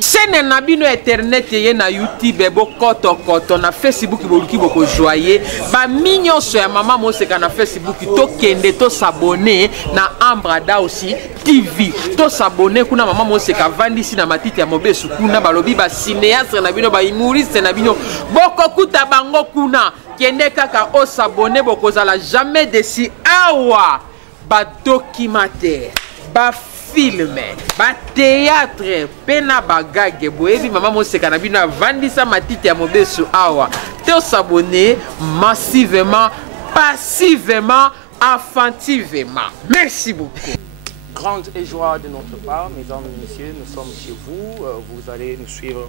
Chaîne na bino internet ye na YouTube bo koto na Facebook boluki boko joyer ba mignon so ya mama mo seka na Facebook to kende to s'abonner na Ambrada aussi TV to s'abonner kuna mama mo seka vandisi na matiti ya mobesu kuna balobi ba cinéaste na bino ba humoriste na bino boko kuta bango kuna kende kaka o s'abonner boko zala jamais déçu awa ba documentaire ba film, ba théâtre, pena bagage, boebi maman mo seka na bino vandisa matiti ya mobesu awa. Te s'abonner massivement, passivement, affectivement. Merci beaucoup. Grande joie de notre part, mesdames et messieurs, nous sommes chez vous. Vous allez nous suivre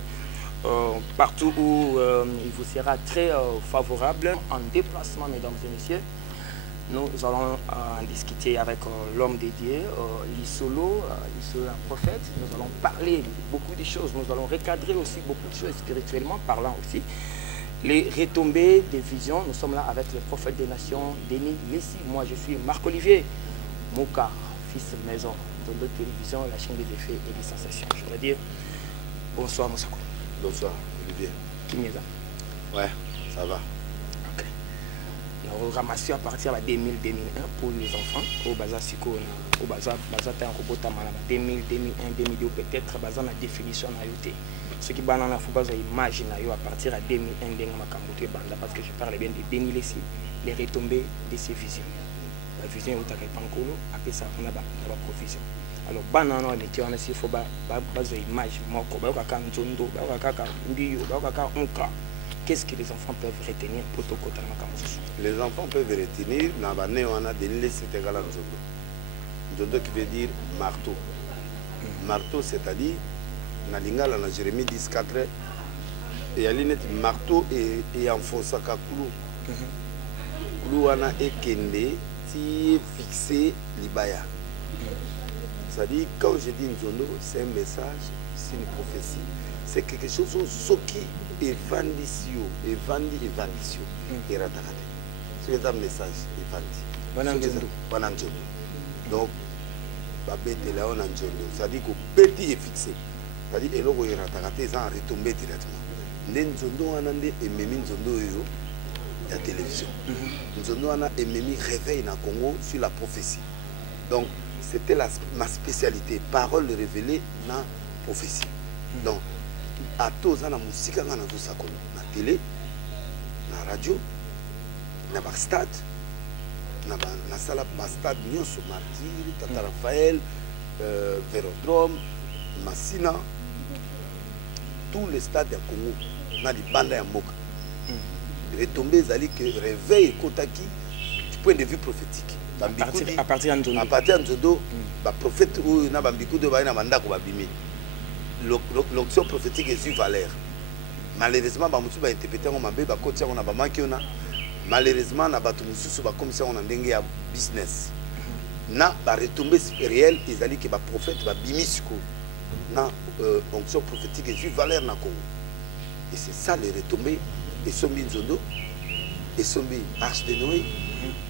partout où il vous sera très favorable en déplacement, mesdames et messieurs. Nous allons en discuter avec l'homme dédié, l'Isolo, un prophète. Nous allons parler beaucoup de choses. Nous allons recadrer aussi beaucoup de choses spirituellement parlant aussi. Les retombées des visions. Nous sommes là avec le prophète des nations, Denis Lessi. Moi, je suis Marc-Olivier Mouka, fils maison de notre télévision, la chaîne des effets et des sensations. Je voudrais dire bonsoir, Moussako. Bonsoir, Olivier. Qui m'est là? Ouais, ça va. Nous ramassons à partir de 2000-2001 pour les enfants au Baza Siko, au Baza Robota Malama 2000, 2001, 2002 peut-être Baza la définition à IoT. Ce qui banana faut Baza image à partir de 2001 parce que je parle bien de Denis Lessi, les retombées de ces visions. La vision est au Pancolo, après ça on a la provision. Alors banana on est on a si faut Baza image moko Baza Nzondo, Baza Mbio, Baza Onka. Qu'est-ce que les enfants peuvent retenir pour tout côté? Les enfants peuvent retenir, on a Denis Lessi Nzondo. Nzondo qui veut dire marteau. Marteau, c'est-à-dire, dans Lingala, dans Jérémie 10-4, il y a l'inet marteau et enfonce à Koulou. Koulou ana ekende, ti fixé libaya. C'est-à-dire, quand je dis Nzondo, c'est un message, c'est une prophétie. C'est quelque chose qui évandisio, évandisio, et ratakate. C'est un message, évandi. Donc, c'est-à-dire que petit est fixé. C'est-à-dire que l'eau est ratakate, ça a retombé directement. Nzondo a et même Nzondo la télévision. Nzondo a et même réveil dans Congo sur la prophétie. Donc, c'était ma spécialité, parole révélée dans la prophétie. Donc, à tous la musique dans la télé, dans la radio, dans le stade, dans la salle de stade, Nyonso Martyr, Tata Raphaël, Vélodrome, Massina, tous les stades de Congo, dans les bandes de Moka. Retombées, que réveil Kotaki du point de vue prophétique. À partir de Nzondo, le prophète ou Nabambikou de Baïna Mandako Babimi. L'onction prophétique est sur valeur. Malheureusement, on a interprété malheureusement, on a comme ça on a un business. Na ba retombée réelle, ils allaient que le prophète va bimisco. Na onction prophétique est sur valeur na Congo. Et c'est ça les retombées. Et Sombi Nzondo, et Sombi Arche de Noé,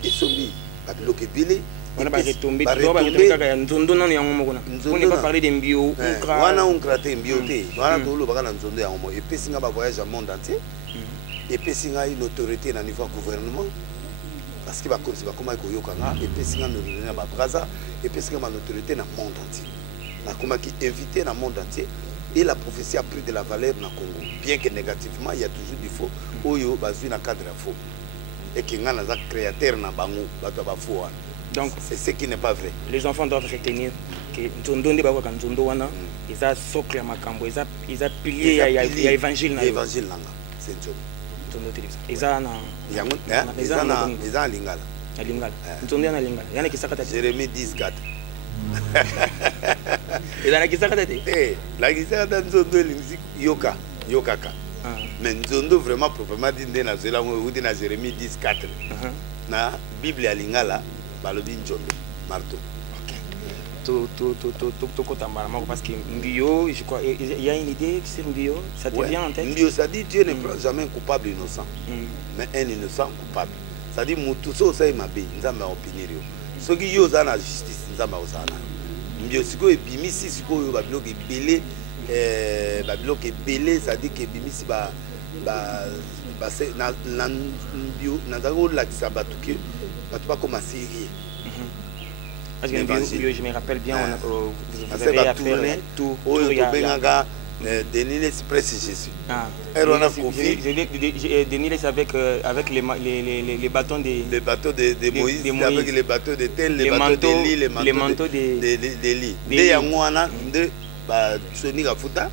et Sombi Babiloke Bélé. On a retombé. Nzondo non on n'est pas parlé d'un bio. On a un craté bioté. On a tout le bagage Nzondo ya homo. Et puis singa ba voyage au monde entier. Et puis singa une autorité na niveau gouvernement. Parce que ba comme si ba comment ko yokanga. Et puis singa nous na ba Braza. Et puis singa une autorité na monde entier. Na comment qui invité na monde entier. Et la prophétie a pris de la valeur dans le Congo. Bien que négativement, il y a toujours du faux. Oyo bazu na cadre faux. Et qui ngana za créateur na bango, bato ba faux. Donc c'est ce qui n'est pas vrai. Les enfants doivent retenir que nzondo nde bakoka nzondo wana eza socle ya makambo eza pilier ya évangile na évangile nanga c'est nzondo nzondo te eza na yango eza lingala lingala nzondo ya na lingala yana kisaka tete Jérémie 10:4 eza na kisaka tete la kisaka tete nzondo elingisi yokaka mais nzondo vraiment proprement dit nde na zela mo uti na Jérémie 10:4 na Bible ya lingala balobi nzondo marteau. Parce que Mbio, je crois, il y a une idée sur Mbio, ça te vient en tête? Mbio, ça dit Dieu ne prend jamais un coupable innocent, mais un innocent coupable. Ça dit Moutousso, ça y m'a bien, nous avons opinion. Ce qui est dans la justice, nous avons ça. Mbio, ce qui est bimisi, ce qui est babilo qui belé, babilo qui belé, ça dit que bimisi c'est na Mbio, nous avons la qui s'abattuque, pas comme à Syrie. Parce que je me rappelle bien, vous avez affaire tout. Denis Express Jésus. Denis avec les bâtons de Moïse, avec les bateaux de tel, les manteaux d'Élie. De Yangwana, de Sony Gafuta,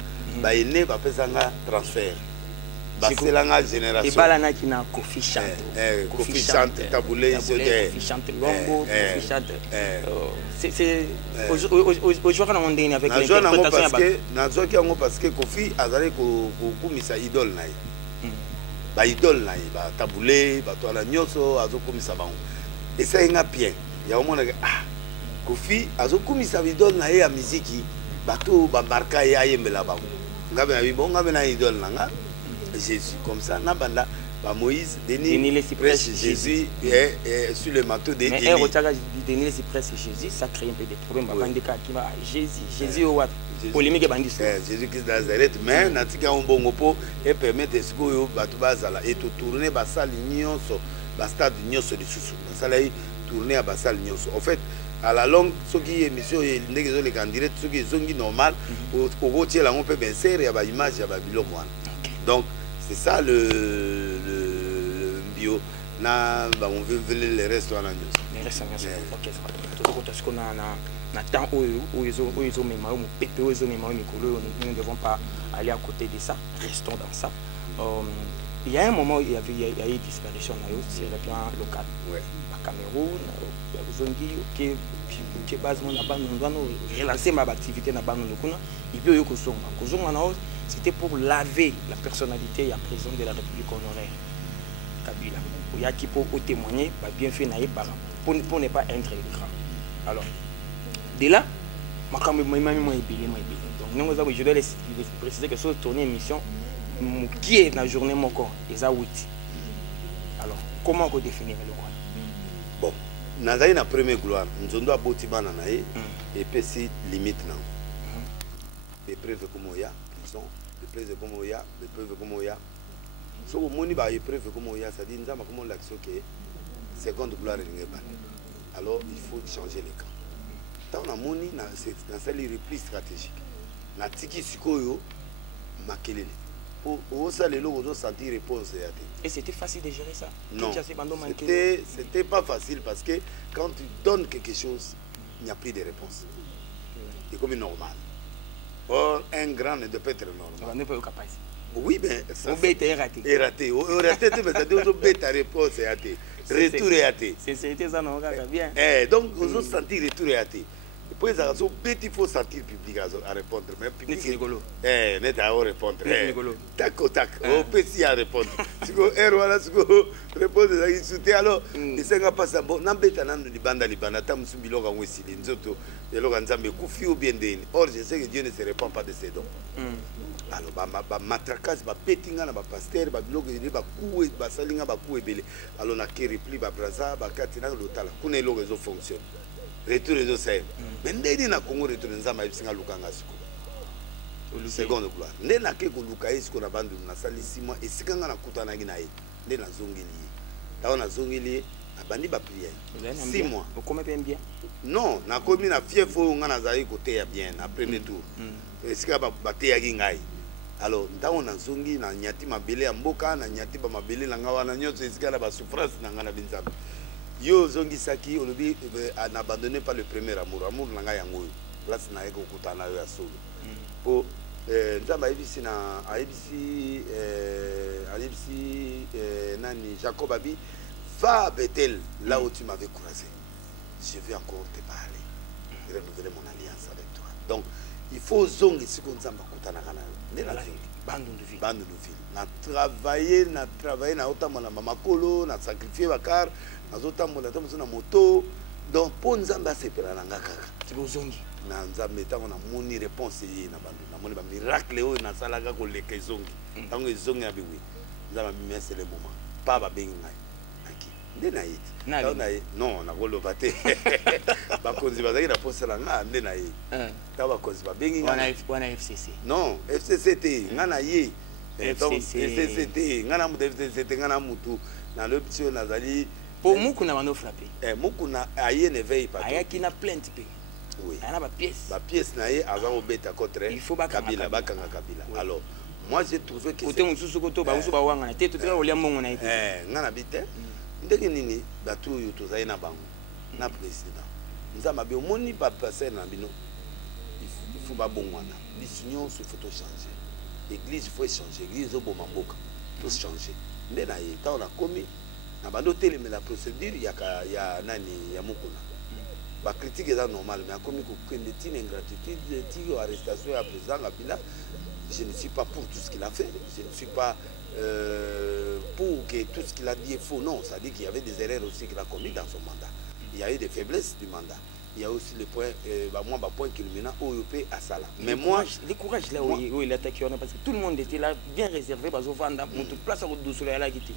il est un transfert. C'est la génération. Et balana qui n'a Kofi chante. Kofi chante, taboulé, Kofi chante Lombo, Kofi chante. C'est aujourd'hui on est avec l'interprétation. Parce que Kofi a allé sa idole naï. Ba idole naï, ba taboulé, ba toala nyoso, azo komisa ba. Et ça y a bien. Il y a au moins Kofi azo komisa idole naï à musique, bato ba marka ya yembela ba. Ngabe na bon ngabe na idole nanga. Jésus comme ça nabanda ba Moïse Denis prêche Jésus et sur le manteau de Élie. Mais Denis prêche Jésus, ça crée un peu de problèmes bandika qui va Jésus au wat polémique bandi Jésus Christ de Nazareth mais natika mbongo po et permettre ce que bato bazala et tout tourner ba salle nyonso ba stade nyonso de susu ba salle tourner à ba salle nyonso en fait à la longue ce qui émission ndenge zo les candidats ce qui zongi normal au gotier là on peut bien serrer ya ba image ya ba biloko wana. Donc c'est ça le bio. On veut les restes en agneau. Les restes en agneau. Ok, c'est qu'on a tant où ils ont nous ne devons pas aller à côté de ça. Restons dans ça. Il y a un moment où il y a eu une disparition sur le plan local. À Cameroun, Zongi, qui est basé dans relancer ma activité dans le c'était pour laver la personnalité et la présidente de la République honoraire, Kabila. Il y a qui peut témoigner, bien fait, pour ne pas être grand. Alors, de là, donc, je dois préciser que sur tourner émission, qui est dans la journée, mon corps, ils ont 8. Alors, comment on définit le quoi? Bon, nous avons la première gloire, nous avons abouti et puis c'est limite. Et preuve comme il y a. Les preuves comme il y a, les preuves comme il y a. Si on a des preuves comme il y a, ça dit que nous avons l'action que seconde gloire est pas. Alors il faut changer les camps. Tant on a moni dans cette repli stratégique. Na tiki sikoyo makelele. Pour ça les lots sentir réponse. Et c'était facile de gérer ça? Non. C'était pas facile parce que quand tu donnes quelque chose, il n'y a plus de réponse. C'est comme normal. Or, un grand ne peut être normal. On n'est pas capable. Oui, mais ça est raté. Est raté. Raté, mais ça doit être ta réponse est raté. Retour est raté. C'était ça, non, bien. Donc, on doit sentir retour est raté. Pour les raisons, il faut sentir public à répondre. Mais public, c'est rigolo. N'est à répondre. Rigolo. Tac au tac. On peut s'y répondre. Si vous répondre, alors, les 5 pas ça. Bon, n'embêtez pas de Libana, tam subilo quand aussi les autres, les logs ensemble, koufi ou bien des. Or, je sais que Dieu ne se répand pas de ses dons. Alors, matrakas, pétinga, pasteur, blog, coué, salinga, coué belé. Alors, on a qui repli, braza, katina, l'hôtel. Kuna les réseaux fonctionnent. Retour réseau c'est. Mais ndé na Congo retour nzama ibisinga lukanga siko. Seconde gloire. Ndé na ke ko lukaye siko na bandu na sali 6 mois et sikanga na kutana ngina ye. Ndé na zongeli. Tawo na zongeli abandi ba prière. 6 mois. Vous commettez bien? Non, na komi na fief fo ngana zayi côté ya bien na premier tour. Esika ba bateya ngai. Alors, tawo na zongi na nyati mabele ya mboka na nyati ba mabele na ngawa na nyoto esika na ba souffrance na ngana binzambe. Yo zongi saki olobi abandonné par le premier amour nanga yango place na yeko kutana yo ya solo po nzamba ayebisi na ayebisi nani Jacob abi va à Bethel là où tu m'avais croisé, je vais encore te parler et renouveler mon alliance avec toi. Donc il faut zongi si ko nzamba kutana kana yo la vie bande de vie na travailler na otambola mama kolo na sacrifier bakar na otambola na moto. Donc pour nzamba sepela na ngaka tu zongi na nzambe tango na moni réponse yi na bandu na moni ba miracle oyo na salaka ko leka zongi tango zongi abi wi nzamba mi c'est le moment pas ba bengi ngai aki nde na yiti na ye non na golo bate ba konzi ba zaki na posela nga nde na ye ta ba konzi ba bengi ngai wana FCC non FCC te nga na ye FCC te nga na mu FCC te nga na mutu na l'option nazali pour Mukuna mano frappé. Mukuna aye ne veille pas. Aya qui na plainte pe. Oui. Aya ba pièce. Ba pièce na ye avant obeta contre. Il faut ba Kabila ba kanga Kabila. Alors, moi j'ai trouvé que côté mususu koto ba musu ba wanga na te to tra olia mongo na ipé. Ngana bite. Ndenge nini batu yo tozai na bango. Na président. Nzama bi omoni ba passer na bino. Il faut ba bongwana. L'union se faut changer. L'église faut changer. L'église au bomamboka. Faut changer. Ndena ye ta on a commis na bando teleme la procédure ya nani ya Mukuna ba critique est normal mais comme ko kende tine ingratitude tio arrestation à président Kabila je ne suis pas pour tout ce qu'il a fait, je ne suis pas pour que tout ce qu'il a dit est faux, non, ça dit qu'il y avait des erreurs aussi qu'il a commis dans son mandat, il y a eu des faiblesses du mandat, il y a aussi le point point culminant OEP à Sala. Mais moi, le courage là où il a attaqué, parce que tout le monde était là bien réservé parce que Vanda pour toute place à Roudousoula là quitté.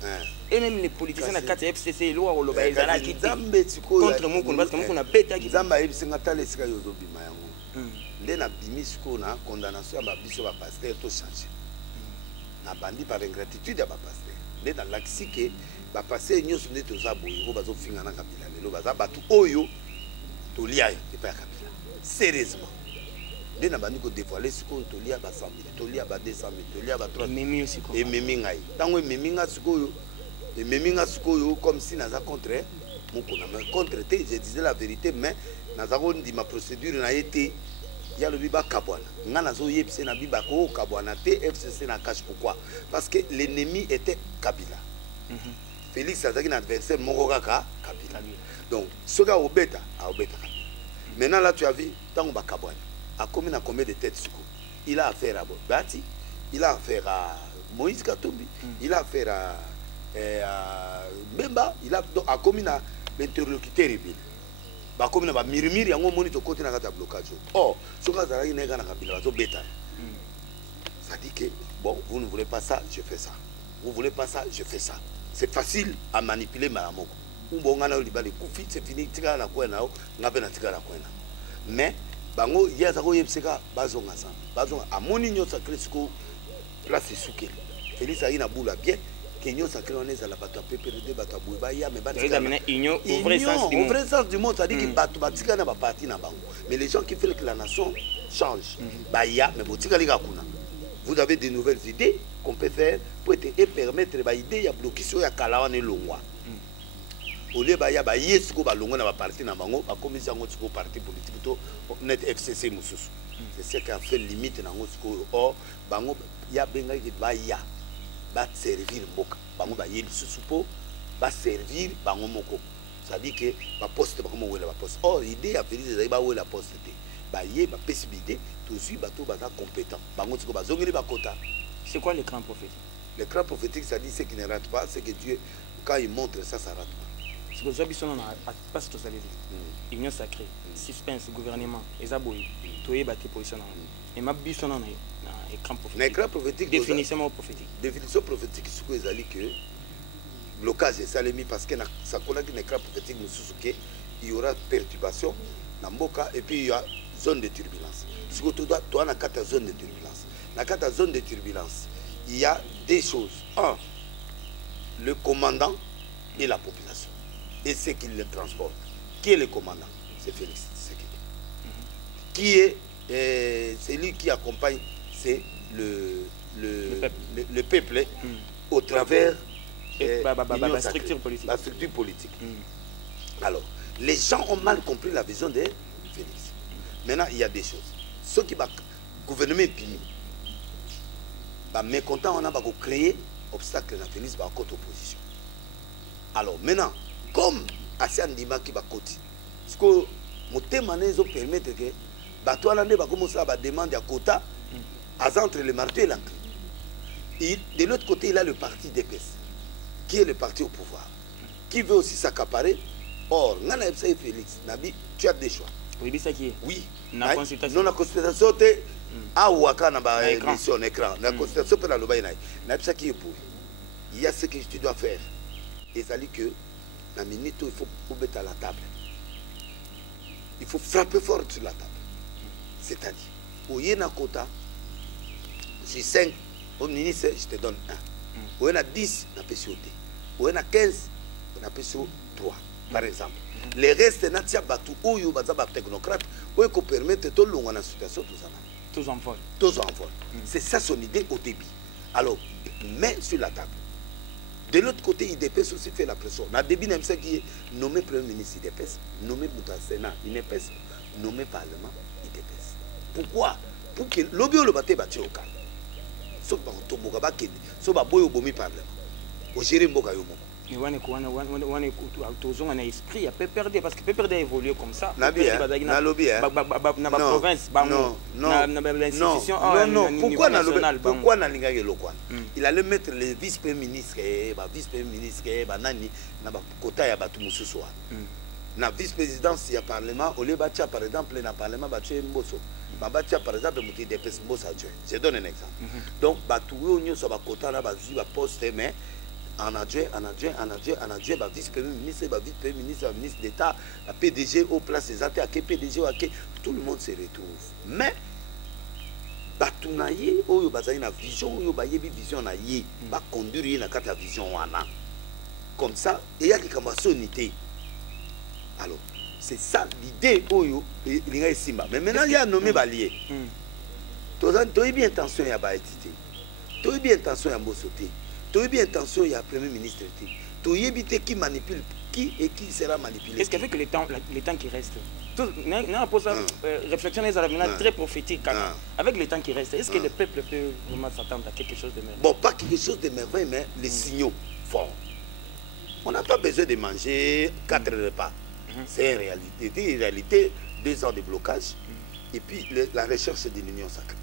Et même les politiciens à 4 FCC lo au loba ils allaient quitter contre Mukuna parce que Mukuna beta qui Zamba ebsinga tale sika yozo bima yango. Nde na bimisko na condamnation ya biso ba pasteur to changer. Na bandi par ingratitude ya ba pasteur. Nde na laxike ba pasteur nyoso nde to za boyi ko bazo finga na Kabila lelo baza batu oyo to lia et pas Kabila. Sérieusement. Nde na bandi ko dévoiler siko to lia ba 100 000, to lia ba 200 000, to lia ba 300 000. Memi aussi ko. Et memi ngai. Tango memi nga siko yo. Et memi nga siko yo comme si naza contre Mukuna. Mais contre te, je disais la vérité mais naza ko ndi ma procédure na été il y a le biba kabwana ngana zo yebise na biba ko kabwana te FCC na cache pourquoi parce que l'ennemi était Kabila. Félix azaki na adversaire moko kaka Kabila. Donc soka obeta Kabila. Maintenant là tu as vu tango ba kabwana a combien de têtes suko il a affaire à Bati, il a affaire à Moïse Katumbi, il a affaire à Bemba, il a donc a combien l'interlocuteur rebelle. Ba comme na ba mirimiri yango moni to côté na kata blocage. Oh, soka zalaki na kana Kabila bazo beta. Ça dit que bon, vous ne voulez pas ça, je fais ça. Vous voulez pas ça, je fais ça. C'est facile à manipuler malamoko. Ou bon ngana libali kufi c'est fini tika na kwena ngabe na tika na kwena. Mais bango yaza ko yebseka bazonga sa. Bazonga amoni nyo sacré siko place souké. Félix aina boula bien. Kenyo sacré on est à la bata PPRD bata bouba ya mais bata au vrai sens du mot ça dit que batu batika na ba parti na bango mais les gens qui veulent que la nation change ba ya mais botika lika kuna vous avez des nouvelles idées qu'on peut faire pour et permettre ba idée ya bloquer sur ya kalawa ne longwa au lieu ba ya ba yesko ba longwa na ba parti na bango ba commission ngo parti politique to net FCC mususu c'est ce qui a fait limite na ngo or bango ya benga ki ba ya va servir mboka bango ba yeli susupo va servir bango moko ça dit que ba poste bango wela ba poste or idée a Félix ezali ba wela poste te ba ye ba possibilité toujours bato baza compétent bango tiko ba zongeli ba kota. C'est quoi l'écran prophétique? L'écran prophétique ça dit ce qui ne rate pas c'est que Dieu quand il montre ça rate pas. C'est que Zabi son pas ce que ça veut dire union sacrée suspense gouvernement ezaboyi toyeba te position na et ma biso na écran prophétique. L'écran prophétique définition prophétique. Définition prophétique ce que ezali que blocage est salemi parce que ça colle que l'écran prophétique mususuke il y aura perturbation na mboka et puis il y a zone de turbulence. Ce que tu dois na kata zone de turbulence. Na kata zone de turbulence, il y a deux choses. Un, le commandant et la population et ceux qui le transportent. Qui est le commandant? C'est Félix Tshisekedi. Qui est celui qui accompagne? C'est le peuple au travers la structure politique. La structure politique. Alors, les gens ont mal compris la vision de Félix. Maintenant, il y a des choses. Ceux qui va gouvernement pini, bah mécontent on a pas créer obstacle na Félix ba côté opposition. Alors maintenant, comme Asian Ndima qui va côté, ce que motema nezo permettre que bato alande ba commencer à demander à quota entre le marteau et l'encre. Et de l'autre côté, il a le parti DPS, qui est le parti au pouvoir, qui veut aussi s'accaparer. Or, Nana Epsa Félix, Nabi, tu as des choix. Oui, c'est qui? Oui. La consultation. Non, la consultation, c'est à Ouaka, sur l'écran. La consultation, c'est la Lobaïna. Nabisa qui est pour. Il y a ce que tu dois faire. Et ça dit que, la minute, il faut mettre à la table. Il faut frapper fort sur la table. C'est-à-dire, au Yéna Kota, j'ai 5. Au ministre, je te donne 1. Où il y en a 10, on a payé 2. Où il y en a 15, on a payé 3, par exemple. Les restes, on a dit où il y a des technocrates, où il peut permettre tout le monde dans la situation, tout ça. Tous en vol. Tous en vol. C'est ça son idée au début. Alors, mets sur la table. De l'autre côté, IDPS aussi fait la pression. Dans le début, il y a qui est nommé Premier ministre IDPS, nommé Bouta Sénat, IDPS, nommé Parlement IDPS. Pourquoi? Pour que l'objet le batte bâti au calme. Sauf que tu as dit, sauf que tu as dit, parlement. Au gérer Mboka Yomo. On a esprit, il peut perdre parce que peut perdre évoluer comme ça. Dans la province, l'institution. Non, pourquoi dans il allait mettre les vice-premier ministres, vice-premier ministre, Nani, dans le quota ya batu mususu. Dans la vice-présidence, il y a parlement, au lieu de par exemple, dans le parlement, il y a Mboso. Par exemple, je donne un exemple. Donc, il y a un quota, un poste, mais en adjoint, vice-premier ministre, vice-premier ministre, ministre d'État, PDG au place des athées, PDG, tout le monde se retrouve. Mais, Batounaye, il y a une vision, il y a une vision, il y a conduire une vision. Comme ça, il y a une unité. Alors, c'est ça l'idée, il y a Simba. Mais maintenant, il y a nommé Balié. Tu as bien intention, il y a Baïtité. Tu as bien intention, il y a Mbosoté. Tu as bien intention, il y a Premier ministre. Tu as évité qui manipule qui et qui sera manipulé. Est-ce qu'avec les temps qui restent, réflexion est très prophétique. Avec les temps qui restent, est-ce que le peuple peut vraiment s'attendre à quelque chose de merveilleux? Bon, pas quelque chose de merveilleux, mais les signaux forts. On n'a pas besoin de manger 4 repas. C'est une réalité, 2 ans de blocage et puis la recherche de l'union sacrée.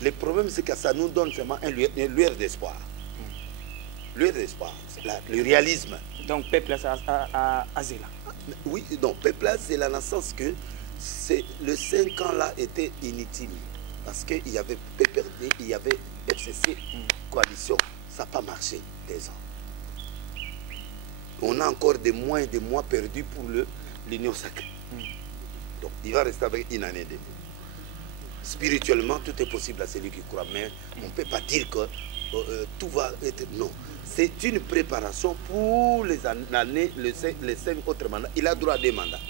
Le problème, c'est que ça nous donne vraiment une lueur d'espoir. Lueur d'espoir, le réalisme. Donc, peuple à Zéla. Oui, donc, peuple à Zéla, dans le sens que le 5 ans là était inutile. Parce qu'il y avait PPRD, il y avait FCC, coalition. Ça n'a pas marché 2 ans. On a encore des mois et des mois perdus pour l'union sacrée. Donc, il va rester avec une année et demie. Spirituellement, tout est possible à celui qui croit, mais on ne peut pas dire que tout va être... Non. C'est une préparation pour les années, les 5 autres mandats. Il a droit à des mandats.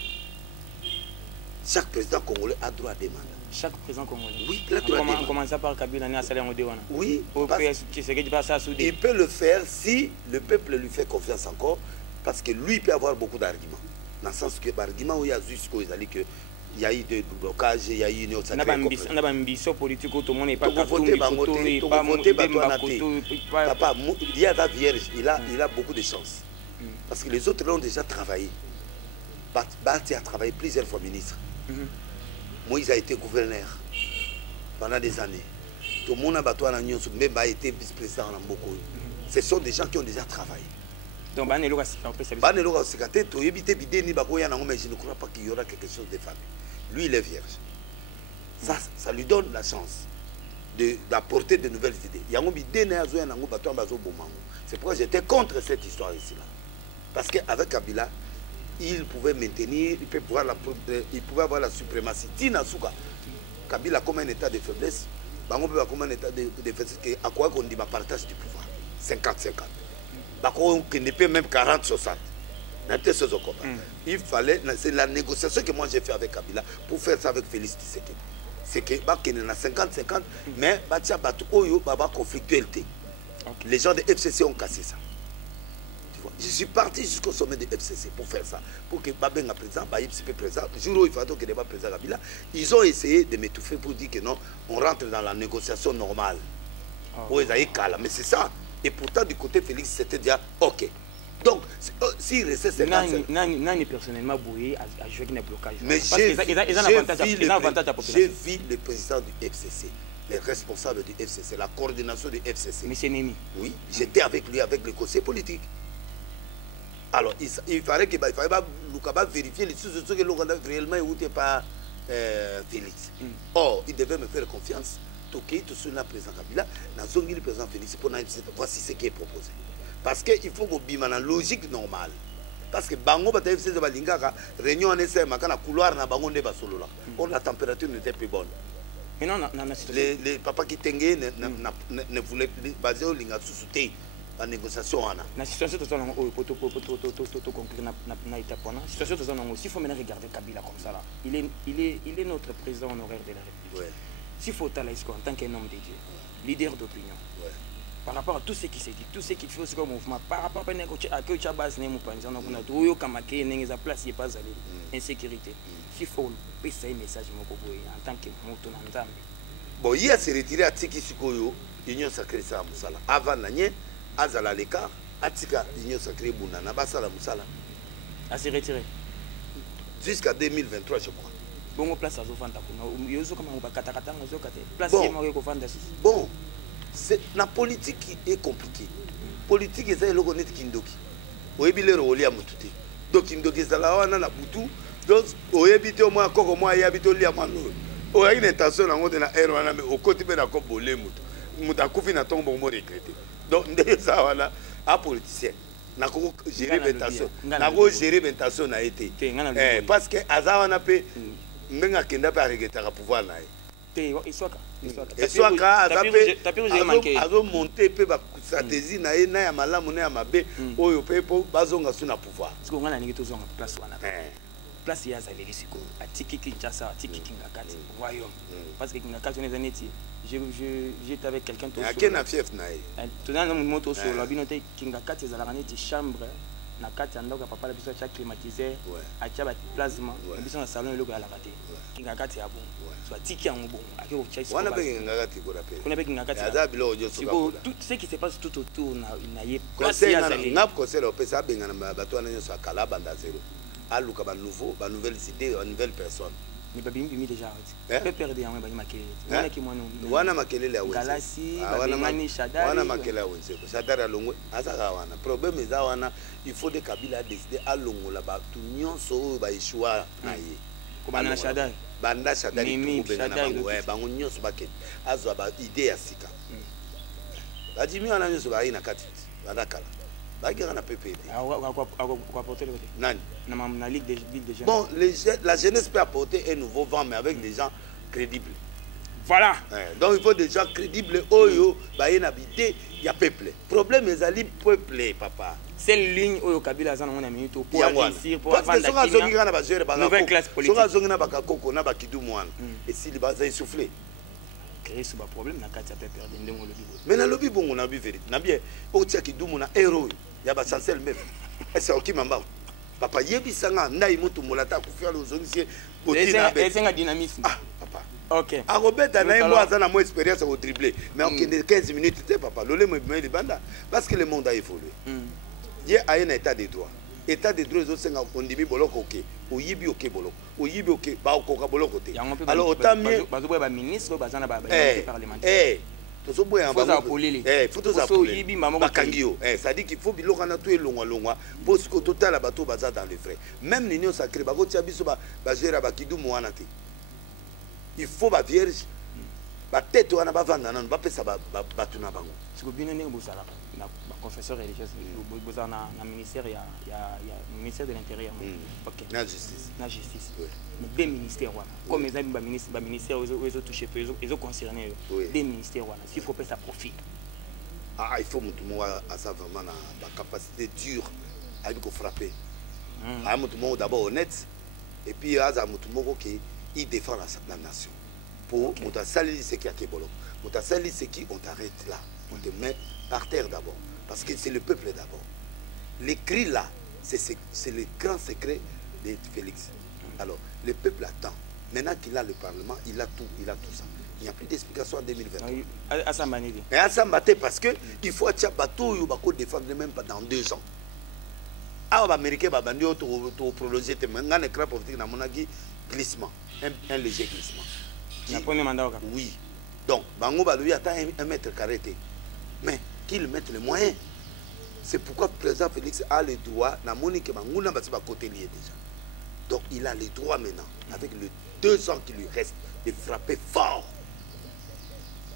Chaque président congolais a droit à des mandats. Chaque président congolais? Oui, il a droit à des mandats. On commence par Kabila, oui, il peut le faire si le peuple lui fait confiance encore, parce que lui peut avoir beaucoup d'arguments. Dans le sens que l'argument où il y a juste que il y a eu des blocages, il y a eu une autre... On a une ambition politique où tout le monde n'est pas voté, papa, il y a la vierge, il a beaucoup de chance. Parce que les autres l'ont déjà travaillé. Bati a travaillé plusieurs fois ministre. Moïse a été gouverneur pendant des années. Tout le monde a été vice-président en beaucoup. Ce sont des gens qui ont déjà travaillé. Donc, mais je ne crois pas qu'il y aura quelque chose de famille. Lui, il est vierge. Ça lui donne la chance d'apporter de nouvelles idées. C'est pourquoi j'étais contre cette histoire ici. Parce qu'avec Kabila, il pouvait maintenir, il pouvait avoir la suprématie. Kabila comme un état de faiblesse, Bango peut comme un état de faiblesse, à quoi qu'on dit partage du pouvoir. 50-50. Bango ne peut même 40-60. Il fallait, c'est la négociation que moi j'ai fait avec Kabila pour faire ça avec Félix Tshisekedi. C'est que il y a 50-50, mais il y a conflictualité. Les gens de FCC ont cassé ça. Tu vois? Je suis parti jusqu'au sommet de FCC pour faire ça. Pour que Babenga présent, Baïpsipé présent, le jour où il fallait qu'il n'y ait pas présent Kabila, ils ont essayé de m'étouffer pour dire que non, on rentre dans la négociation normale. Oh. Mais c'est ça. Et pourtant, du côté Félix, c'était déjà OK. Donc, s'il restait 55... Nani personnellement bouillé à jouer un blocage. Mais j'ai vu le président du FCC, les responsables du FCC, la coordination du FCC. Monsieur Nemi. Oui, j'étais avec lui, avec le conseil politique. Alors, il fallait que Loukaba vérifie les choses que l'Ouganda réellement est pas Félix. Or, il devait me faire confiance. Tout ce là président Kabila, dans le président Félix, voici ce qui est proposé. Parce qu'il faut que la logique normale. Parce que Bango Bata FCC Balingaka, réunion en essai, ma couloir na Bango ne basolo là. Or la température n'était plus bonne. Mais non, les papas qui tengaient ne voulaient baser au linga sous la négociation. La situation pour conclure na étape la situation il faut maintenant regarder Kabila comme ça là. Il est notre président honoraire de la République. Ouais. S'il faut Talaïsko en tant qu'un homme de Dieu, leader d'opinion. Ouais. Par rapport à tout ce qui s'est dit, tout ce qui fait aussi comme mouvement, par rapport à que tu as base n'est pas on a tout kamake n'est place il pas allé insécurité. S'il faut passer un message en tant que moto na nzambe. Bon, il a se retiré à Tiki Sikoyo, Union Sacrée Sa Moussala. Avant Nanye, Azala Leka, Atika Union Sacrée Bounana, Basala Moussala. A se retiré. Jusqu'à 2023, je crois. Bon, place à Zofanta. Bon, la politique est compliquée. Politique est le connaître Kindoki. Oebile Roli à Moututi. Donc Kindoki Zalawana na Boutou. Donc Oebite au moins Koko moi Yabito Liamano. O a une intention en haut de la Erwana, mais au côté de la Kobolé Moutou. Moutakouf n'a tombe au mot regretté. Donc déjà voilà, un politicien. N'a pas géré l'intention. N'a pas géré l'intention a été. Parce que Azawana peut. N'enga kenda pa regretter à pouvoir là. Et soit azo monter pe ba stratégie na na ya malamu na ya mabe oyo pe po bazonga suna pouvoir. Parce qu'on a ningito zonga place wana. Place ya zaleli siko atiki Kinshasa atiki Kingakati royaume. Parce que Kingakati on est neti. J'étais avec quelqu'un tout. À quel na fief na e. Tout dans mon moto sur la binote Kingakati za la neti chambre. Na kati ndoka papa la biso cha climatiseur acha ba plasma biso na salon eloko ya la kati Kingakati ya bon so atiki yango bon akiko chaise wana be Kingakati ko rappel kuna be Kingakati ya bilo ojo so tout ce qui se passe tout autour na ye conseil na conseil au pesa benga na bato wana nyoso akala banda zéro aluka ba nouveau ba nouvelles idées ba nouvelles personnes mais ba bimi déjà peut perdre yango ba makele wana ki mwana wana makele ya wenze galasi ba ngani shadari wana makele ya wenze shadari alongwe azaka wana problème eza wana il faut de Kabila décider alongola ba tout nyonso ba ishwa na ye ko bana shadari banda shadari to benga na bango bango nyonso ba ke azwa ba idée ya sika badimi wana nyonso ba ina kati banda kala bagira na PPD quoi apporter le côté nani na ligue des villes de jeunes. Bon, la jeunesse peut apporter un nouveau vent, mais avec des gens crédibles. Voilà. Donc il faut des gens crédibles. Oyo, bah il y a peuple. Problème est ali peuple, papa. C'est ligne Oyo Kabila zana on a mis pour réussir pour avoir la nouvelle classe politique. Et si les bases essoufflé. Créer ce problème na kati a perdre ndongo lobby. Mais na lobby bongo na bi vérité. Na bien o tia ki dumu na héros. Ya ba chancel même. Et c'est OK mamba. Papa yebisanga ndai mutu molata ku faire les ongisier botina be. C'est un dynamisme. Ah papa. OK. A Robert na moi ça na moi expérience au dribbler. Mais on kende 15 minutes te papa. Lolé me les banda parce que le monde a évolué. Il y a un état de droit. État de droit ils ont on dit boloko OK. Oyibi OK boloko. Oyibi OK ba okoka boloko te. Alors autant mieux bazo ba ministre bazana ba parlementaire. Faut ça dit qu'il faut biloko na tout elongwa parce que total la bateau baza dans les frais même l'union sacrée ba kotia biso ba gera ba kidumu wana te il faut ba vierge ba tête wana ba vanda na ba pesa ba tuna bango siko bino ne bosala na confesseur religieux bozana na ministère ya ministère de l'intérieur OK na justice mais des ministères comme les amis ministères ils ont touché ils ont concerné des ministères s'il faut pas ça profit il faut mutu moi à ça vraiment la capacité dure à lui frapper mutu moi d'abord honnête et puis à mutu moi qui il défend la nation pour mutu sali ce qui a kebolo mutu sali ce qui on t'arrête là on te met par terre d'abord parce que c'est le peuple d'abord l'écrit là, c'est le grand secret de Félix. Alors, le peuple attend. Maintenant qu'il a le Parlement, il a tout ça. Il n'y a plus d'explication en 2023. À sa manière. Mais à sa manière, parce que il faut que bateau il faut défendre même pas dans 2 ans. Ah, les Américains vont prolonger. Un écran politique dans mon avis, glissement, un léger glissement. Le premier mandat. Oui. Donc, Bango Baloui attend 1 mètre carré. Mais qu'il mette les moyens. C'est pourquoi le président Félix a le droit, na Monique Bangouna va se côté lié déjà. Donc il a le droit maintenant, avec les 2 ans qui lui restent, de frapper fort.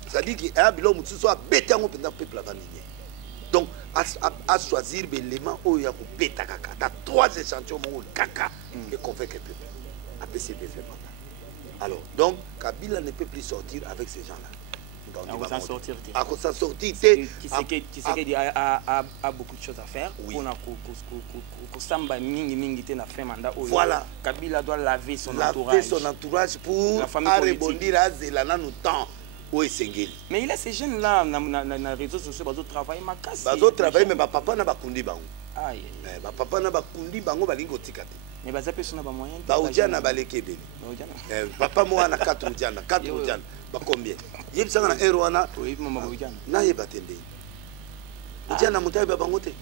C'est-à-dire qu'il y a un bilan où soit bêté en peuple à vaniller. Donc à choisir l'élément où il y a un bêta caca. Dans 3 échantillons où caca et qu'on fait que peuple. Après c'est des faits. Alors, donc, Kabila ne peut plus sortir avec ces gens-là. On va s'en sortir. À s'en sortir. Qui a beaucoup de choses à faire. Oui. Voilà. Kabila doit laver son entourage. Laver son entourage pour rebondir à Zelana nous temps. Mais il a ces jeunes-là, dans les réseaux sociaux, ils travaillent ma casse. Ils travaillent, mais papa n'a pas kundi bango. Aïe. Papa n'a pas kundi bango, balingo tikate. Mais baza personne n'a pas moyen. Baoudia n'a pas l'équébé. Papa moi na 4 Oudiana, 4 Oudiana. Ba combien? Yeb sanga na erwana. Oui, maman Oudiana. Na yeba tende. Oudiana mutai ba bangote.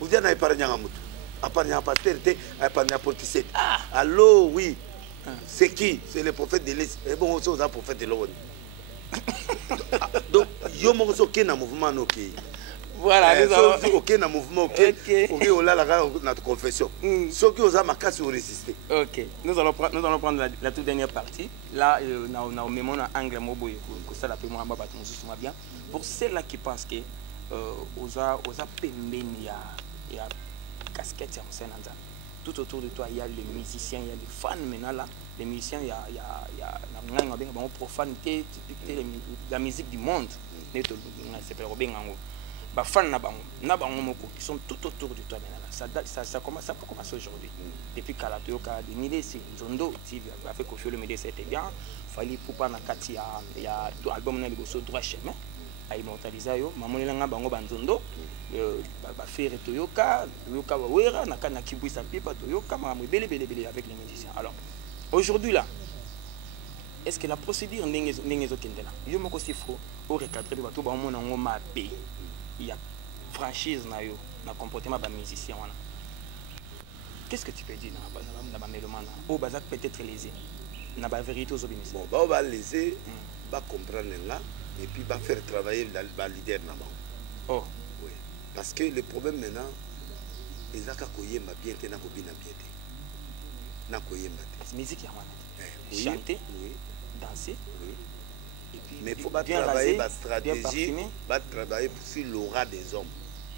Oudiana épargne nga mutu. Épargne pasteur té, épargne portisette. Allô, oui. C'est qui? C'est le prophète de l'Est. Et bon, c'est un prophète de l'Orient. Donc, yo mo so ke na mouvement no ke. Voilà, nous avons OK na mouvement OK. OK, on a notre confession. Ceux qui osent marquer sur résister. OK. Nous allons prendre la toute dernière partie. Là, on a au même angle mobile que ça la peut moi battre nous bien. Pour ceux-là qui pensent que osa pembeni il y a casquette en scène tout autour de toi il y a les musiciens, il y a les fans maintenant là. Les musiciens, il y a la profanité, la musique du monde. C'est pas Robin Ango. Les fans qui sont tout autour de toi maintenant. Ça commence à commencer aujourd'hui. Depuis Kalatoyoka, des milliers de Zondo, avec Kofi Olomide, c'était bien. Il fallait pour pas nakati il y a album na liboso droit chemin. A immortaliser yo, maman langa bango banzondo, ba faire Toyoka, Toyoka wawera, nakana kibwisa pipa Toyoka, maman bele avec les musiciens. Alors aujourd'hui là, est-ce que la procédure n'est pas kendela? Yo moko sifo au recadrer bato ba mona ngoma pe. Il y a franchise na yo na comportement ba musicien wana. Qu'est-ce que tu peux dire dans ba mélomane? Au bazak peut-être lésé. Na ba vérité aux obéissants. Bon, ba lésé, ba comprendre là et puis ba faire travailler ba leader na ba. Oh, oui. Parce que le problème maintenant ezaka koyemba bien te na kobina bien te. Na koyemba te. Musique ya wana. Chanter, oui, danser, oui. Et puis, mais il faut pas travailler la stratégie, pas travailler sur l'aura des hommes.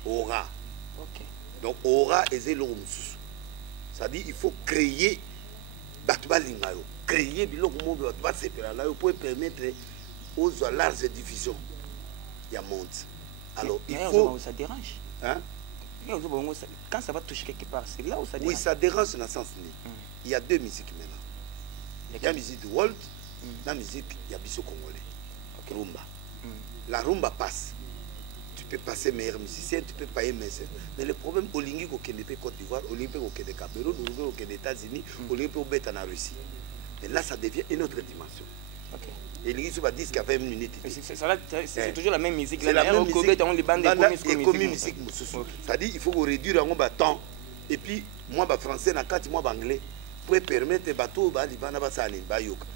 Aura. Ok. Donc aura est l'homme. C'est-à-dire il faut créer créer pour permettre aux larges diffusions. Il y a monde. Alors il faut. Ça dérange. Hein? Quand ça va toucher quelque part, c'est là où ça dérange. Oui, ça dérange dans le sens. Il y a 2 musiques maintenant. Il y a la musique du world, la musique il y a biso congolais. Rumba. La rumba passe. Tu peux passer meilleur musicien, tu peux payer meilleur. Mais le problème, au Lingi au Côte d'Ivoire, au Lingi au Cameroun, au Lingi aux États-Unis, au Lingi au Beta en Russie. Mais là, ça devient une autre dimension. Et Lingi sur 10 qui a 20 minutes. C'est toujours la même musique. C'est la même musique. musique. C'est-à-dire qu'il faut réduire un temps. Et puis, moi, français, moi, anglais. Pour permettre bateau libana basani bayoka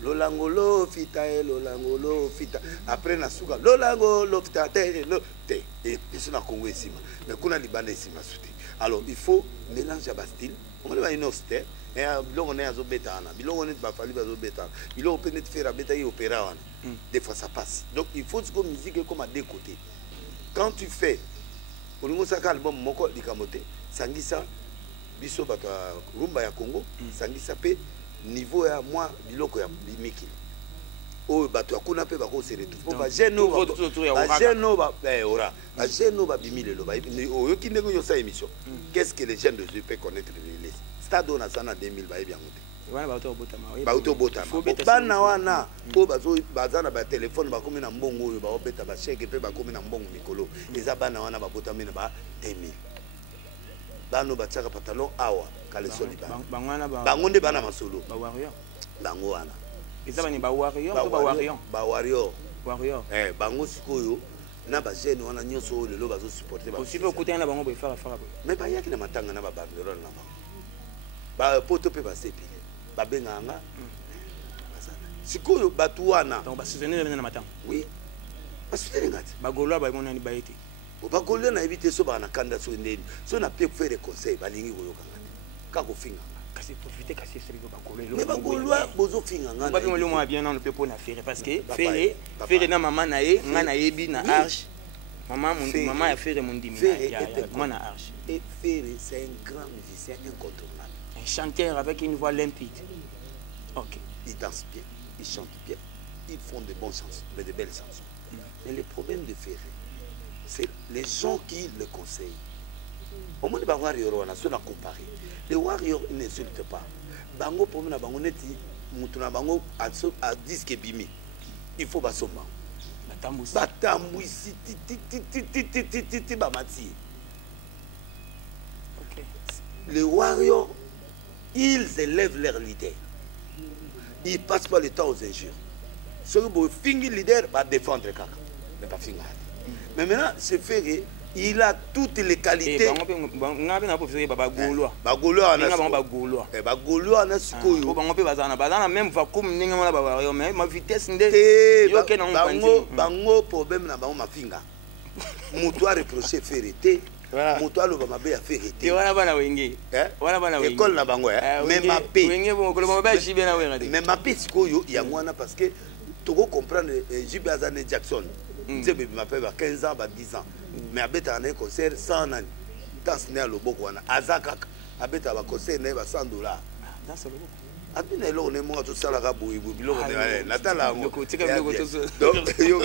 lolangolo fita lolangolo fita après na suka lolangolo fita te et puis na Congo esima mais kuna libana esima souti. Alors il faut mélanger à style on va une austère et biloko na zo betana biloko net ba fali ba zo betana biloko peut net faire beta y opéra wana des fois ça passe. Donc il faut que musique comme à deux côtés. Quand tu fais au niveau ça album moko likamote sangisa biso bato rumba ya Congo sangisa pe niveau ya moi biloko ya bimiki o bato akuna pe bako se retrouve ba geno ba geno ba ora ba geno ba bimile lo ba o yoki ndenge yo sa émission. Qu'est-ce que les jeunes de peuvent connaître les stade on a ça en 2000 ba bien ngote wana ba auto botama ba auto botama bana wana o bazo bazana ba téléphone ba komi na mbongo oyo ba obeta ba chèque pe ba komi na mbongo mikolo eza bana wana ba botama na ba 2000. bano batiaka pantalon awa kaleso libana Bangwana bango nde bana masolo ba warrior. bango wana Eza bani ba warrior to ba warrior. Ba warrior. Warrior. Bango sikoyo na ba jeune wana nyoso lelo bazo supporter ba. Aussi peu côté na bango ba fara. Mais ba yaki na matanga na ba banderole na bango. Ba poto pe ba sepi. Ba benganga. Sikoyo batu wana. Donc ba soutenir na matanga. Oui. Ba soutenir ngati. Ba golo ba mona ni ba été. Ba golo na éviter so ba na kanda so ndeni. So na pe faire conseil ba lingi koyoka ngati. Ka ko finga. Kasi profiter kasi c'est ba golo. Mais ba golo bozo finga ngana. Ba pe mo le mo bien na le pe pour na faire parce que faire na maman na ye ngana yebi na arche. Maman a fait mon dimi. Moi na arche. Et Ferré c'est un grand musicien incontournable. Un chanteur avec une voix limpide. OK. Ils dansent bien, ils chantent bien, ils font de bonnes chansons, mais de belles chansons. Mais le problème de Ferré, c'est les gens qui le conseillent. Au moins, les warriors, on a cela comparé. Les warriors n'insultent pas. Bango, pour moi, bango neti, moutuna bango a disque bimi. Il faut basoma. Batambouissi, titi, bamati. Les warriors, ils élèvent leur leader. Ils ne passent pas le temps aux injures. Ce que vous finissez leader va défendre Kaka. Mais pas finir. Mais maintenant, ce Ferré, il a toutes les qualités. Moto aloba mabe ya vérité. Wana bana wenge. Wana bana wenge. École na bango même mabe. Wenge bon ko mabe jibe na wenga. Mais mabe sikoyo ya mwana parce que toko comprendre Jibe Azane Jackson. Nzebe mabe ba 15 ans ba 10 ans. Mais abeta na concert 100 nani. Danse na loboko wana azaka abeta ba concert na ba $100. Danse loboko. Abina elo ne mo to sala ka boyi biloko ne natala ngo. Donc tika biloko to. Donc yo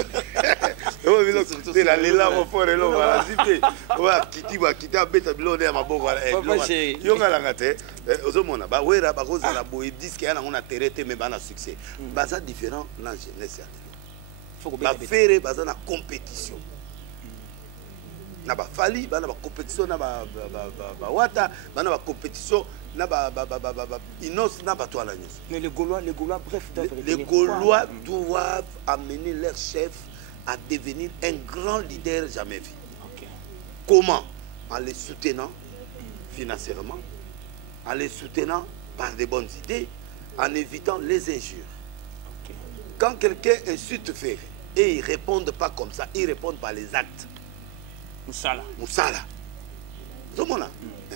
biloko te la lela mo fore lo wala zipe. Wa kiti ba kita beta biloko ya maboko wala yo ngala ngate ozomona ba wera ba koza la boyi disque yana ngona terete me bana succès. Ba ça différent na jeunesse ya. Faut que ba faire ba na compétition. Na ba fali bana ba compétition na ba wata bana ba compétition. Mais les Gaulois, bref, les Gaulois doivent amener leur chef à devenir un grand leader jamais vu. Okay. Comment? En les soutenant financièrement, en les soutenant par de bonnes idées, en évitant les injures. Okay. Quand quelqu'un insulte Ferré et ils ne répondent pas comme ça, ils répondent par les actes. Moussala.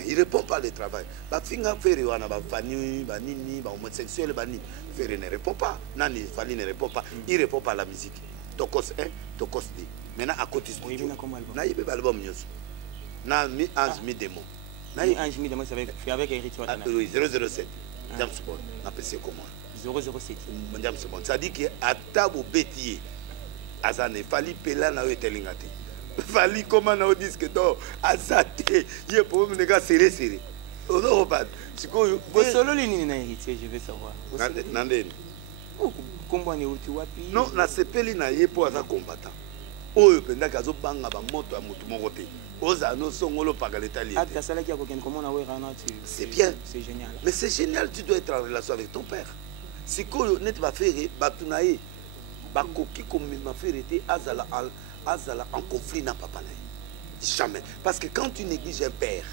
Il ne répond pas au travail. Finga Ferré wana ba fani ba nini ba homosexuel ba ni Ferré ne répond pas. Nani Fali ne répond pas. Il répond pas à la musique. Tokos 1, Tokos 2. Maintenant à côté studio. Na yebe ba album nyos. Na mi ange mi démon. Na ange mi démon c'est avec Eric Watana. Oui 007. James Bond. Appelé comment? 007. James Bond. Ça dit que atabo betier. Azane Fali pela na yo telingati. Fali comment na disque d'or azate ye pour me nega serré ozo pas sikoyo solo lini na héritier je veux savoir nandeni kombo ni uti wapi non na sepeli na ye po aza combattant oyo penda kazo banga ba moto ya mutu moko te oza no songolo pagaleta li ata sala ki akoken comment na wera na tu c'est bien c'est génial mais c'est génial tu dois être en relation avec ton père sikoyo net va faire batunaye bakoki komema faire te azala en conflit na papa na jamais parce que quand tu négliges un père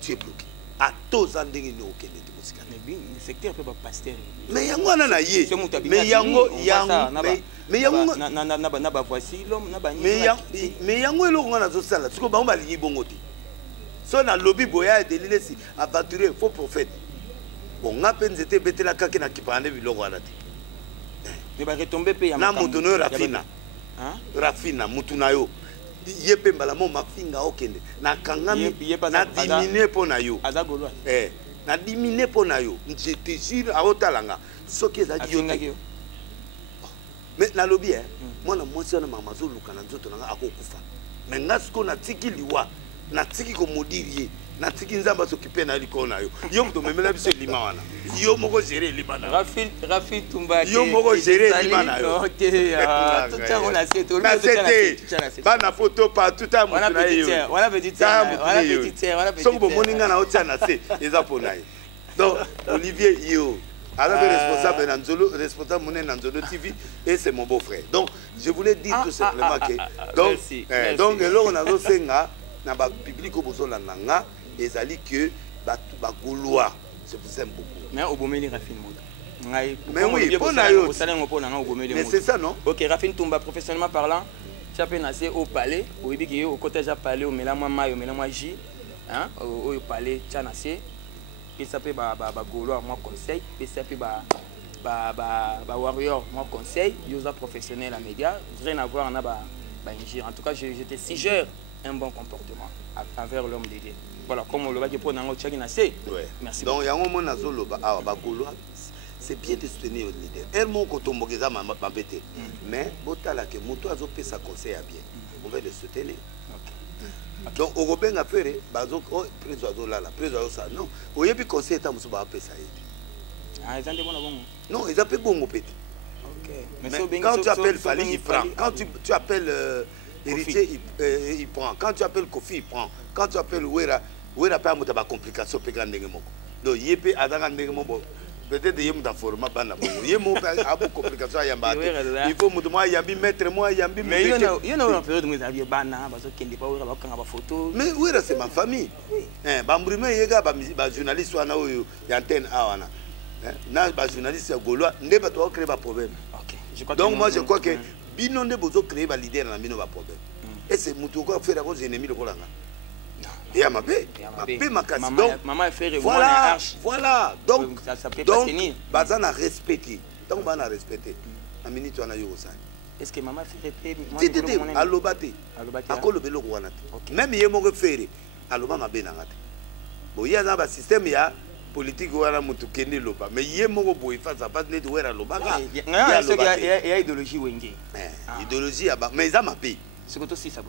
tu es bloqué à tous en dingue no okende de musique mais le secteur peut pas pasteur mais yango na ye mais yango na ba voici l'homme na ba mais yango eloko na zo sala siko ba lingi bongo te so na lobby boya de lilesi aventurier faux prophète bon ngapenze te betela kaki na kipande biloko wana te mais ba retomber pe ya na motono Rafina mutunayo yepe mbala mo mafinga okende na kangami na diminuer pona yo azagolwa na diminuer pona yo je te jure aotalanga soki ezaki yo mais na lobby mwana mwasi na mama zo luka na nzoto nanga akokufa mais ngasiko na tiki liwa natiki komodiri ye natiki nzamba s'occuper na likolo na yo yo moto memela biso lima wana yo moko gérer lima na Rafi Tumba yo moko gérer lima na yo tout ça on a c'est tout le monde bana photo partout ta moto na yo voilà petite voilà so ko moninga na otia na se eza pona ye donc Olivier yo alors responsable Nanzolo, responsable Mouné Nanzolo TV et c'est mon beau-frère. Donc je voulais dire tout simplement que donc merci. Donc là on a aussi na ba public au besoin nanga ezali que ba gaulois je vous aime beaucoup. Mais au bomeli Rafine Moda. Mais oui, mais c'est ça non? OK, Rafine Tumba professionnellement parlant, tu as pensé au palais, au Ibiki au côté déjà palais au Melama Mayo, Melama J, hein, au palais Tchanasé. Et ça peut gaulois moi conseil et ça peut warrior moi conseil yosa professionnel à médias rien à voir en tout cas je te suggère un bon comportement envers l'homme de Dieu. Voilà comme on le va dire pour nango tchaki na c'est merci donc yango mona zoloba ba gaulois c'est bien de soutenir le leader elle mon kotombokeza mabete mais botala que moto azo pesa conseil à bien on va le soutenir. Donc au Robin a fait bazo oh préso azo là préso azo ça non au yebi conseil ta musu ba pesa yete ah ils ont des bons non ils appellent bon petit OK mais quand tu appelles Fali il prend quand tu appelles héritier il prend quand tu appelles Kofi il prend quand tu appelles Wera pas muta ba complication pe grande ndenge moko donc yepe adanga ndenge moko peut-être yem dans format bana bon yemo a beaucoup complication à yamba il faut mutu moi yambi mettre moi yambi mais you know en période moi aviez bana bazo kende pa wera ba kanga ba photo mais Wera c'est ma famille ba mbrime yega ba journaliste wana oyo ya antenne a wana na ba journaliste ya gaulois nde ba to créer ba problème. OK je crois donc moi je crois que bino nde bozo créer ba leader na bino ba problème et c'est mutu ko faire cause ennemi le kolanga et à ma paix ma casse donc maman fait voilà donc ça peut pas tenir bazana respecter donc bana respecter a minute wana yo ça est-ce que maman fait tete alobate akolo beloko wana même ye moko faire aloba mabe na ngate bo ya za ba système ya politique wana mutu kende loba mais ye moko boy face à face net wera loba il y a idéologie wenge idéologie mais ça ma paix c'est que aussi ça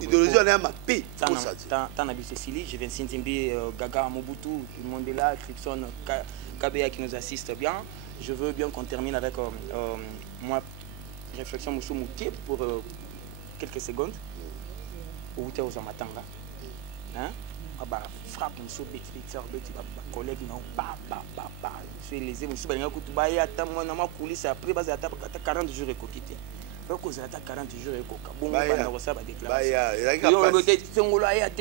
idéologie on a ma paix pour ça tant habité Sili je viens Sintimbi Gaga Mobutu tout le monde est là Frickson KBA qui nous assiste bien je veux bien qu'on termine avec moi réflexion Moussou Mouti pour quelques secondes où tu es aux amatanga hein frappe Moussou Betfixer Betty collègue non je suis lésé Moussou Balinga Koutoubaye attends moi ma coulisse après base à 40 jours et coquité donc on a 40 jours et coca bon on va ça va déclarer songolo ayate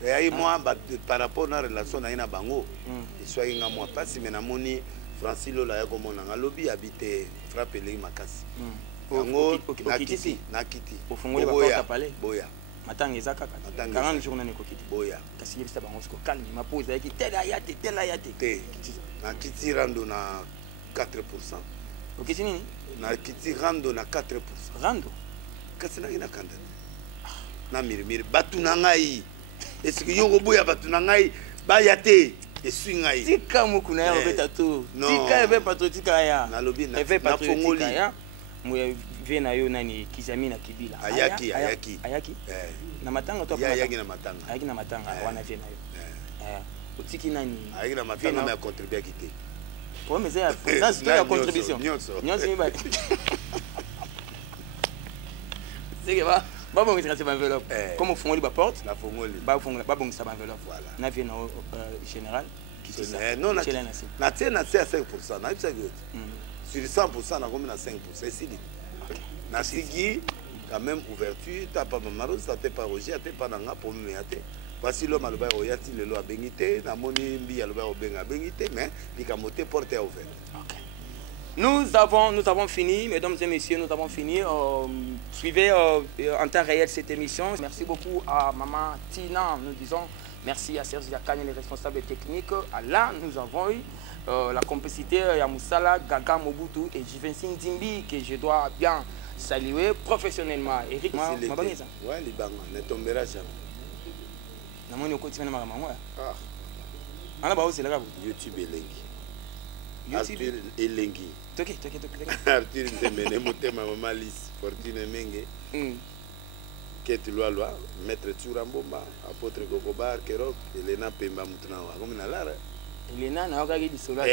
et moi par rapport à la relation na bango soit nga moi pas si mena moni Francis Lola ya komona nga lobby habité frappe les makasi ngo na kiti ofungoli ba porte palais boya matanga ezaka 40 jours na nekokiti boya kasi yebisa bango siko calme ma pose yaki tela ayate te na kiti rando na 4%. okiti nini na kiti rando na 4%. Rando kasi na ina kanda na mirimiri batu na ngai est-ce que yongo boya batu na ngai ba yate esui ngai tika mukuna ya obeta to tika eve patriotika ya na lobi na fongoli ya moye vena yo nani Kizami na Kibila ayaki na matanga to ayaki na matanga wana vena yo otiki nani ayaki na matanga mais contribuer kité pour mais c'est présence de la contribution nyonso miba c'est que va bon on trace enveloppe comme fongoli ba porte la fongoli ba fongola ba bon ça enveloppe voilà na vena général qui c'est ça non na tena c'est à 5% na ça sur 100% na combien à 5% c'est na sigi quand même ouverture t'as pas mamaro ça t'es pas Roger t'es pas nanga pour me até voici l'homme à l'obéi oyati le loi bengité na moni mbi à l'obéi obenga bengité mais likamoté porte est ouverte. Nous avons fini, mesdames et messieurs, nous avons fini. Suivez en temps réel cette émission. Merci beaucoup à Maman Tina. Nous disons merci à Serge Yakane, les responsables techniques. Là, nous avons eu la complicité Yamoussala, Gaga Mobutu et Jivensin Dimbi que je dois bien saluer professionnellement. Eric, ouais, les bangs ne tombera jamais. YouTube Arthur Elengi. Arthur Ndemene Motema Mama Lise Fortune Menge. Kate Loa, Maître Tsurambomba, Apôtre Gogobar, Kerok, Elena Pemba Moutunawa. Comme il a l'air. Elena n'a pas dit cela.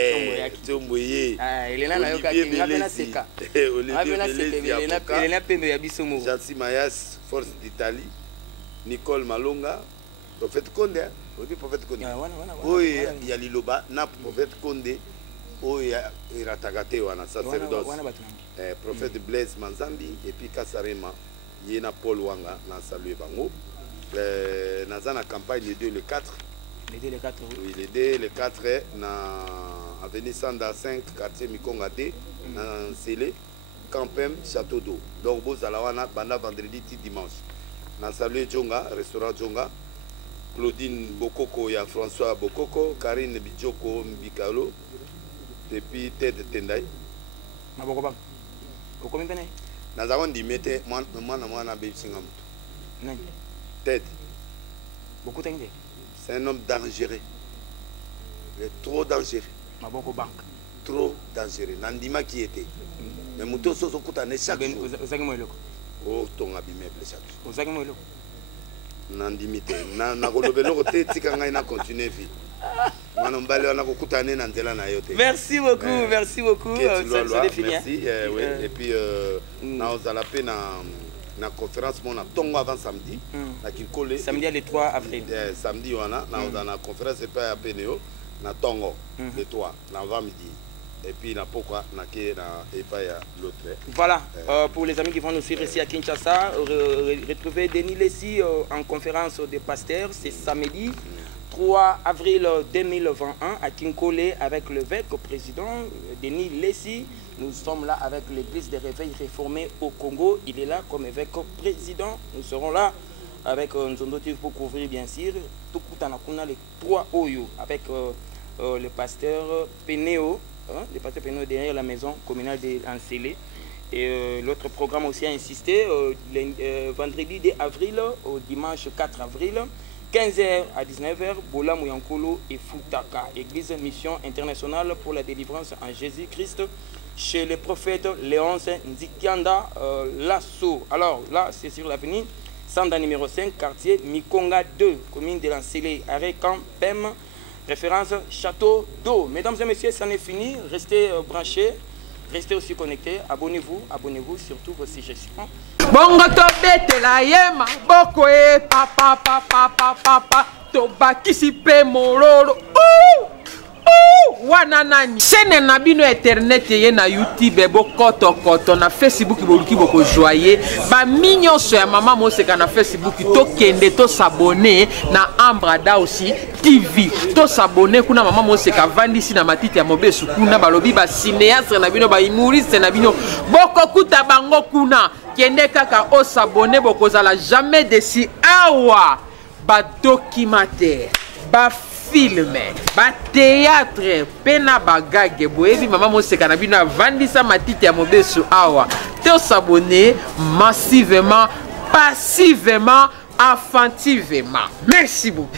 Tomboye. Elena n'a pas dit cela. Elena Pemba Yabisomo. Jansi Mayas, Force d'Italie. Nicole Malonga. Prophète Condé. Oui, Prophète Condé. Oui, il y a Liloba. Na Prophète Condé. Oui, il y a Ratagate, wana sacerdoce. Prophète Blaise Manzambi. Et puis Kassarema. Il y a Paul Wanga. Na salué Bango. Dans la campagne les 2 le 4. Les 2 le 4, oui. Les 2 le 4 na avenue Sanda 5 quartier Mikonga D na Sélé Campem Château d'eau. Donc vous allez wana banda vendredi dimanche. Na salué Djonga, restaurant Djonga. Claudine Bokoko ya François Bokoko, Karine Bidjoko Mbikalo et puis Ted Tendai. Ma Bokobam. Bokobam bene. Na avons dit mettez moi na Betsingam. Non. Ted. Beaucoup d'engrais. C'est un homme dangereux. Il est trop dangereux. Maboko Bank. Trop dangereux. Nandima qui était. Mais Mouto Soso Koutane chaque jour. Oh, ton abîmable chaque jour. Nandimite. Na continuer vie. Merci beaucoup, merci beaucoup. Ça fini. Merci. Oui. Et puis, nous allons faire na conférence mon tongo avant samedi na Kinkole samedi le 3 avril samedi on a na conférence et pas à Pénéo na tongo le 3 na avant midi et puis na pourquoi na qui na et pas l'autre. Voilà, pour les amis qui vont nous suivre ici à Kinshasa, retrouver Denis Lessi en conférence des pasteurs, c'est samedi 3 avril 2021 à Kinkole avec l'évêque président Denis Lessi. Nous sommes là avec l'église des réveils réformés au Congo. Il est là comme évêque président. Nous serons là avec Nzondo TV pour couvrir bien sûr. Tout les 3 Oyo avec le pasteur Pénéo, le pasteur Pénéo derrière la maison communale d'Ancélé. Et l'autre programme aussi a insisté, vendredi 2 avril au dimanche 4 avril. 15h à 19h, Bola Mouyankolo et Futaka, Église Mission Internationale pour la délivrance en Jésus-Christ, chez le prophète Léonce Nzikianda Lasso. Alors là, c'est sur l'avenue Sanda numéro 5, quartier Mikonga 2, commune de l'Ancélé, arrêt Camp Pem, référence Château d'eau. Mesdames et messieurs, ça n'est fini. Restez branchés, restez aussi connectés. Abonnez-vous sur tous vos suggestions. Bongo to bete la yema boko e papa to bakisi pe mololo wana nani chaîne na bino internet ye na YouTube bokoto na Facebook boluki boko joyer ba mignon so ya mama moseka na Facebook to kende to s'abonner na Ambrada aussi TV to s'abonner kuna mama moseka vandisi na matiti ya mobesu kuna balobi ba cinéaste na bino ba humoriste na bino boko kuta bango kuna kende kaka o s'abonner bokozala jamais déçu awa ba documentaire ba film, ba théâtre, pena bagage, boebi maman moseka na bino vandisa matiti ya mobesu awa. Te s'abonner massivement, passivement, affectivement. Merci beaucoup.